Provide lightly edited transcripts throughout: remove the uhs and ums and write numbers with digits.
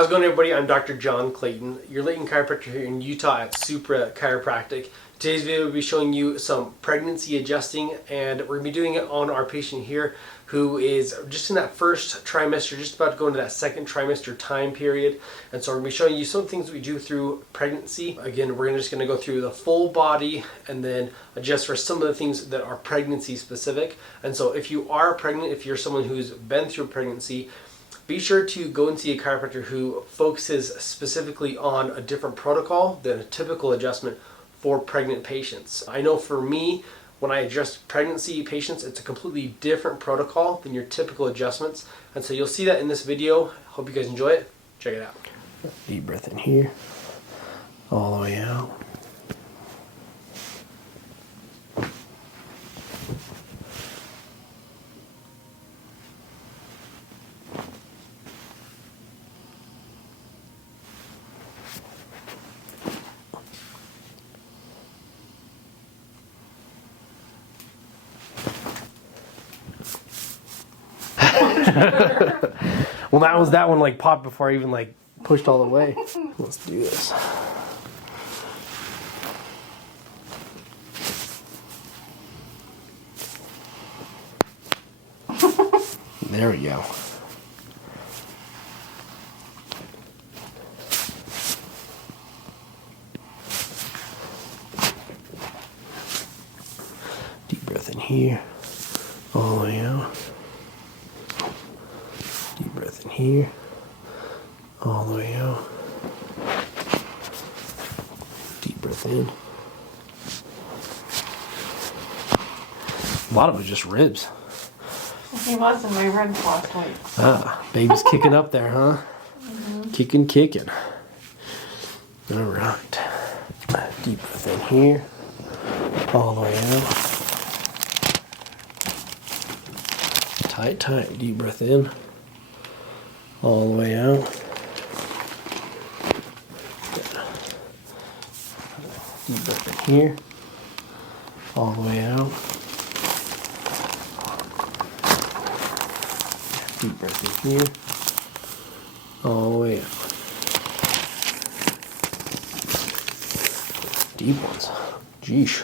How's it going, everybody? I'm Dr. John Clayton, your Layton chiropractor here in Utah at Supra Chiropractic. Today's video will be showing you some pregnancy adjusting, and we're going to be doing it on our patient here who is just in that first trimester, just about to go into that second trimester time period. And so we're going to be showing you some things we do through pregnancy. Again, we're just going to go through the full body and then adjust for some of the things that are pregnancy specific. And so if you are pregnant, if you're someone who's been through pregnancy, be sure to go and see a chiropractor who focuses specifically on a different protocol than a typical adjustment for pregnant patients. I know for me, when I adjust pregnancy patients, it's a completely different protocol than your typical adjustments. And so you'll see that in this video. Hope you guys enjoy it. Check it out. Deep breath in here, all the way out. Well, that one like popped before I even like pushed all the way. Let's do this. There we go. Deep breath in here, all the way out. Deep breath in here, all the way out. Deep breath in. A lot of it just ribs. He was in my ribs last week. Ah, baby's kicking up there, huh? Mm-hmm. Kicking. All right. Deep breath in here, all the way out. Tight. Deep breath in, all the way out. Deep breath in here, all the way out. Deep breath in here, all the way out. Deep ones. Jeesh.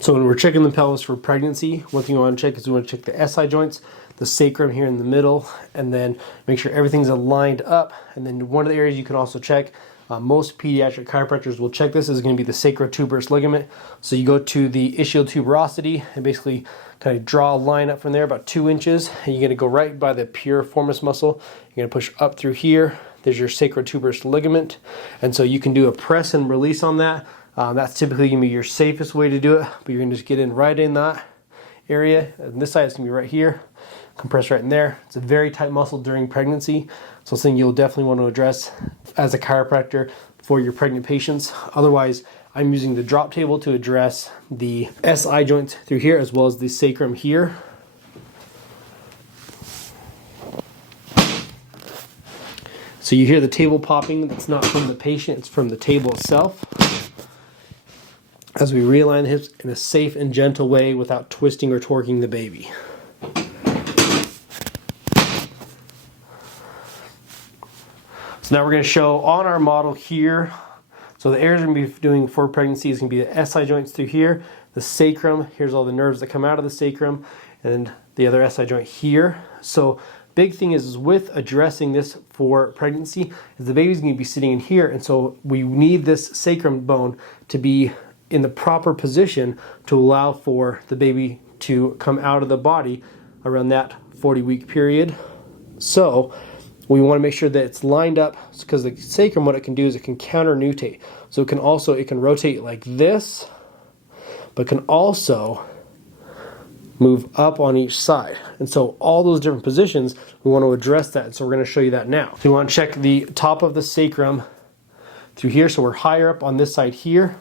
So when we're checking the pelvis for pregnancy, one thing we want to check is we want to check the SI joints, the sacrum here in the middle, and then make sure everything's aligned up. And then one of the areas you can also check, most pediatric chiropractors will check this, is going to be the sacrotuberous ligament. So you go to the ischial tuberosity and basically kind of draw a line up from there about 2 inches, and you're going to go right by the piriformis muscle. You're going to push up through here. There's your sacrotuberous ligament. And so you can do a press and release on that. That's typically going to be your safest way to do it, but you're going to just get in right in that area. And this side is going to be right here. Compress right in there. It's a very tight muscle during pregnancy, so it's something you'll definitely want to address as a chiropractor for your pregnant patients. Otherwise, I'm using the drop table to address the SI joints through here as well as the sacrum here. So you hear the table popping. That's not from the patient, it's from the table itself. As we realign the hips in a safe and gentle way without twisting or torquing the baby. So now we're going to show on our model here. So the areas we're going to be doing for pregnancy is going to be the SI joints through here, the sacrum. Here's all the nerves that come out of the sacrum, and the other SI joint here. So big thing is with addressing this for pregnancy is the baby's going to be sitting in here, and so we need this sacrum bone to be in the proper position to allow for the baby to come out of the body around that 40-week period. So we want to make sure that it's lined up, because the sacrum, what it can do is it can counter nutate. So it can rotate like this, but can also move up on each side. And so all those different positions, we want to address that. So we're going to show you that now. So we want to check the top of the sacrum through here. So we're higher up on this side here,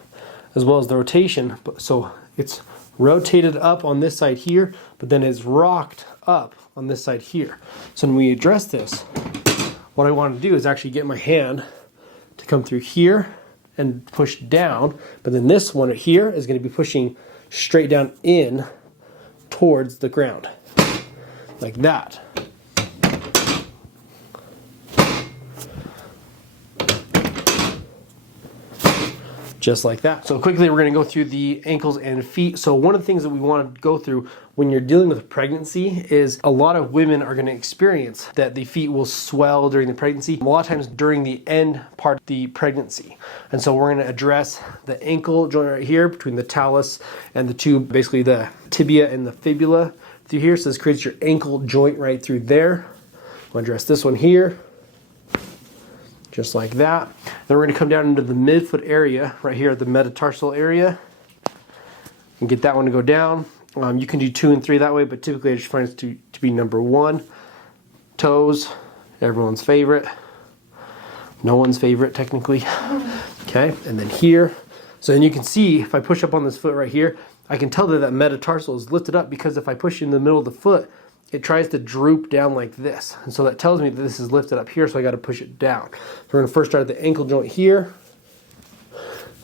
as well as the rotation. So it's rotated up on this side here, but then it's rocked up on this side here. So when we address this, what I want to do is actually get my hand to come through here and push down, but then this one right here is going to be pushing straight down in towards the ground, like that. just like that. So quickly, we're going to go through the ankles and feet. So one of the things that we want to go through when you're dealing with pregnancy is a lot of women are going to experience that the feet will swell during the pregnancy, a lot of times during the end part of the pregnancy. And so we're going to address the ankle joint right here between the talus and the two, basically the tibia and the fibula through here. So this creates your ankle joint right through there. We'll address this one here, just like that. Then we're going to come down into the midfoot area right here at the metatarsal area and get that one to go down. You can do 2 and 3 that way, but typically I just find it to be number 1. Toes, everyone's favorite. No one's favorite technically. Okay, and then here. So then you can see if I push up on this foot right here, I can tell that that metatarsal is lifted up because if I push in the middle of the foot, it tries to droop down like this. And so that tells me that this is lifted up here, so I got to push it down. So we're going to first start at the ankle joint here.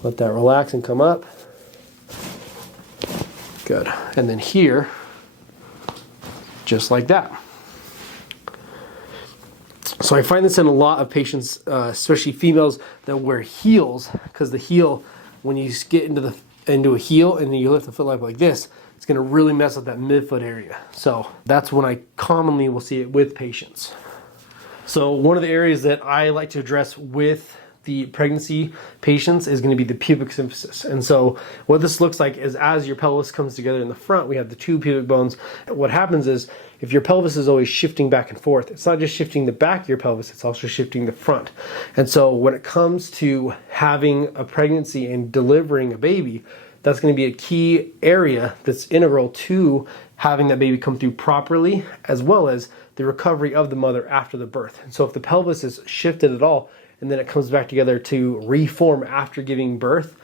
Let that relax and come up. Good. And then here, just like that. So I find this in a lot of patients, especially females that wear heels, because the heel, when you get into a heel and then you lift the foot up like this, it's going to really mess up that midfoot area. So that's when I commonly will see it with patients. So one of the areas that I like to address with the pregnancy patients is going to be the pubic symphysis. And so what this looks like is as your pelvis comes together in the front, we have the 2 pubic bones. What happens is if your pelvis is always shifting back and forth, it's not just shifting the back of your pelvis, it's also shifting the front. And so when it comes to having a pregnancy and delivering a baby, that's going to be a key area that's integral to having that baby come through properly, as well as the recovery of the mother after the birth. And so if the pelvis is shifted at all, and then it comes back together to reform after giving birth,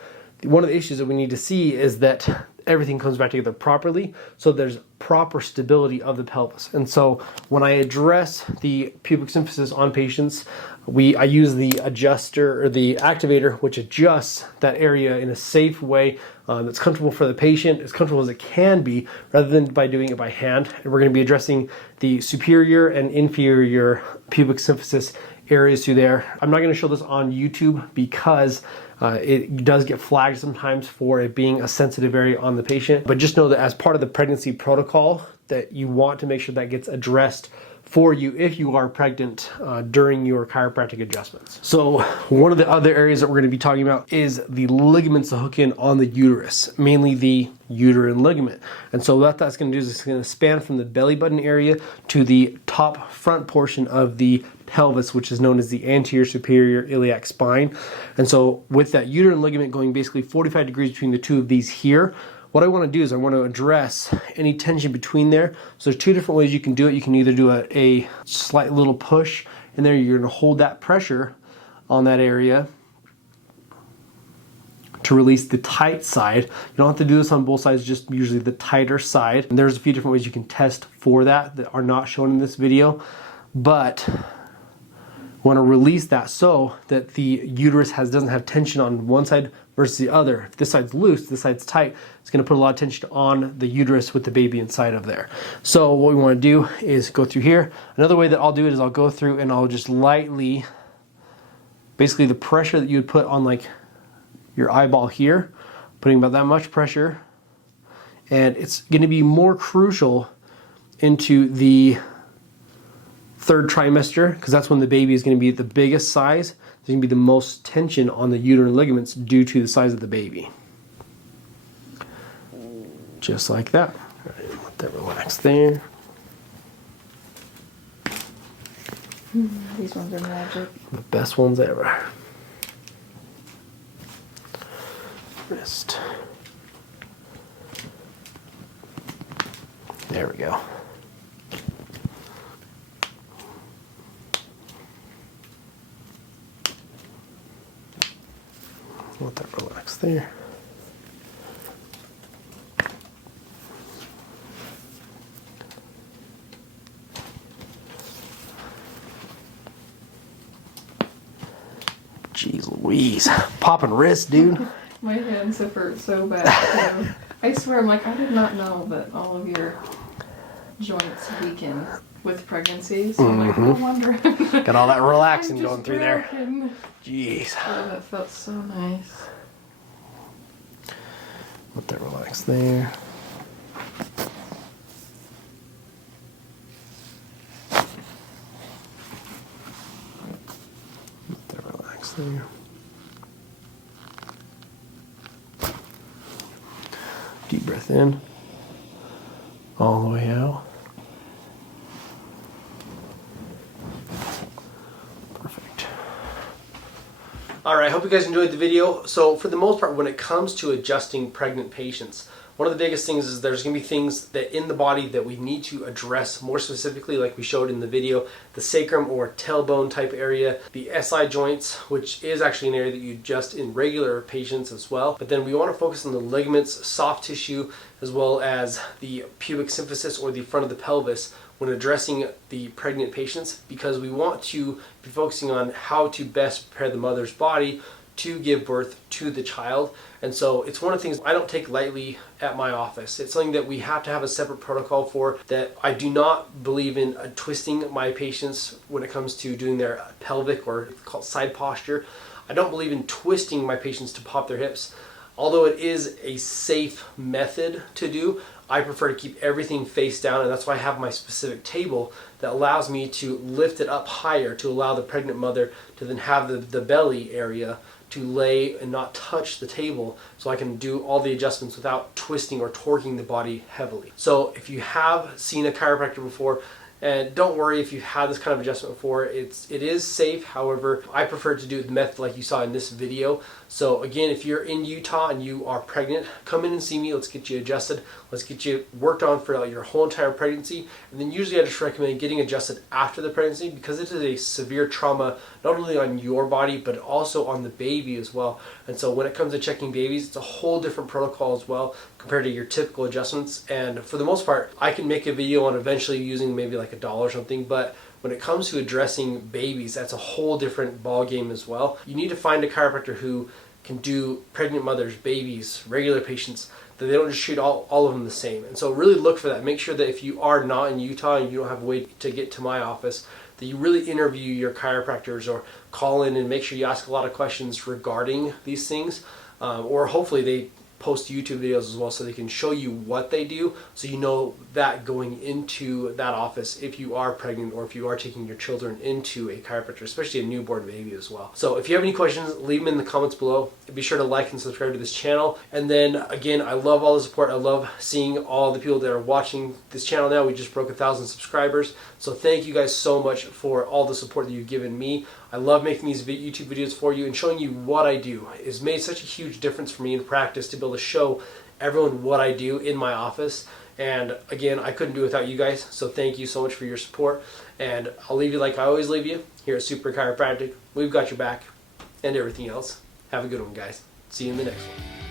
one of the issues that we need to see is that everything comes back together properly, so there's proper stability of the pelvis. And so when I address the pubic symphysis on patients, I use the adjuster or the activator, which adjusts that area in a safe way that's comfortable for the patient, as comfortable as it can be, rather than by doing it by hand. And we're going to be addressing the superior and inferior pubic symphysis areas through there. I'm not going to show this on YouTube because it does get flagged sometimes for it being a sensitive area on the patient. But just know that as part of the pregnancy protocol, that you want to make sure that gets addressed for you if you are pregnant during your chiropractic adjustments. So one of the other areas that we're going to be talking about is the ligaments that hook in on the uterus, mainly the uterine ligament. And so what that's going to do is it's going to span from the belly button area to the top front portion of the pelvis, which is known as the anterior superior iliac spine. And so with that uterine ligament going basically 45 degrees between the two of these here, what I want to do is I want to address any tension between there. So there's 2 different ways you can do it. You can either do a slight little push in there. You're going to hold that pressure on that area to release the tight side. You don't have to do this on both sides, just usually the tighter side. And there's a few different ways you can test for that are not shown in this video. But want to release that so that the uterus doesn't have tension on one side versus the other. If this side's loose, this side's tight, it's going to put a lot of tension on the uterus with the baby inside of there. So what we want to do is go through here. Another way that I'll do it is I'll go through and I'll just lightly, basically the pressure that you would put on like your eyeball here, putting about that much pressure, and it's going to be more crucial into the 3rd trimester, because that's when the baby is going to be the biggest size. There's going to be the most tension on the uterine ligaments due to the size of the baby. Just like that. All right, let that relax there. These ones are magic. The best ones ever. Wrist. There we go. Let that relax there. Jeez Louise. Popping wrist, dude. My hands have hurt so bad. I swear, I'm like, I did not know that all of your joints weaken with pregnancy. So I'm like, no wonder. Got all that relaxing I'm just going through there. broken. Jeez. Oh, that felt so nice. Let that relax there. Let that relax there. Deep breath in, all the way out. Perfect. All right, I hope you guys enjoyed the video. So for the most part, when it comes to adjusting pregnant patients, one of the biggest things is there's going to be things that in the body that we need to address more specifically, like we showed in the video, the sacrum or tailbone type area, the SI joints, which is actually an area that you adjust in regular patients as well. But then we want to focus on the ligaments, soft tissue, as well as the pubic symphysis or the front of the pelvis when addressing the pregnant patients, because we want to be focusing on how to best prepare the mother's body to give birth to the child. And so it's one of the things I don't take lightly at my office. It's something that we have to have a separate protocol for, that I do not believe in twisting my patients when it comes to doing their pelvic or called side posture. I don't believe in twisting my patients to pop their hips. Although it is a safe method to do, I prefer to keep everything face down, and that's why I have my specific table that allows me to lift it up higher to allow the pregnant mother to then have the belly area to lay and not touch the table, so I can do all the adjustments without twisting or torquing the body heavily. So if you have seen a chiropractor before, and don't worry if you've had this kind of adjustment before, it is safe. However, I prefer to do the method like you saw in this video. So again, if you're in Utah and you are pregnant, come in and see me. Let's get you adjusted. Let's get you worked on for your whole entire pregnancy. And then usually I just recommend getting adjusted after the pregnancy, because it is a severe trauma, not only on your body, but also on the baby as well. And so when it comes to checking babies, it's a whole different protocol as well compared to your typical adjustments. And for the most part, I can make a video on eventually using maybe like $1 or something, but when it comes to addressing babies, that's a whole different ball game as well. You need to find a chiropractor who can do pregnant mothers, babies, regular patients, that they don't just treat all of them the same. And so really look for that. Make sure that if you are not in Utah and you don't have a way to get to my office, that you really interview your chiropractors or call in and make sure you ask a lot of questions regarding these things. Or hopefully they post YouTube videos as well, so they can show you what they do, so you know that going into that office if you are pregnant or if you are taking your children into a chiropractor, especially a newborn baby as well. So if you have any questions, leave them in the comments below. Be sure to like and subscribe to this channel. And then again, I love all the support. I love seeing all the people that are watching this channel now. We just broke 1,000 subscribers. So thank you guys so much for all the support that you've given me. I love making these YouTube videos for you and showing you what I do. It's made such a huge difference for me in practice to be able to show everyone what I do in my office. And again, I couldn't do it without you guys. So thank you so much for your support. And I'll leave you like I always leave you here at Supra Chiropractic. We've got your back and everything else. Have a good one, guys. See you in the next one.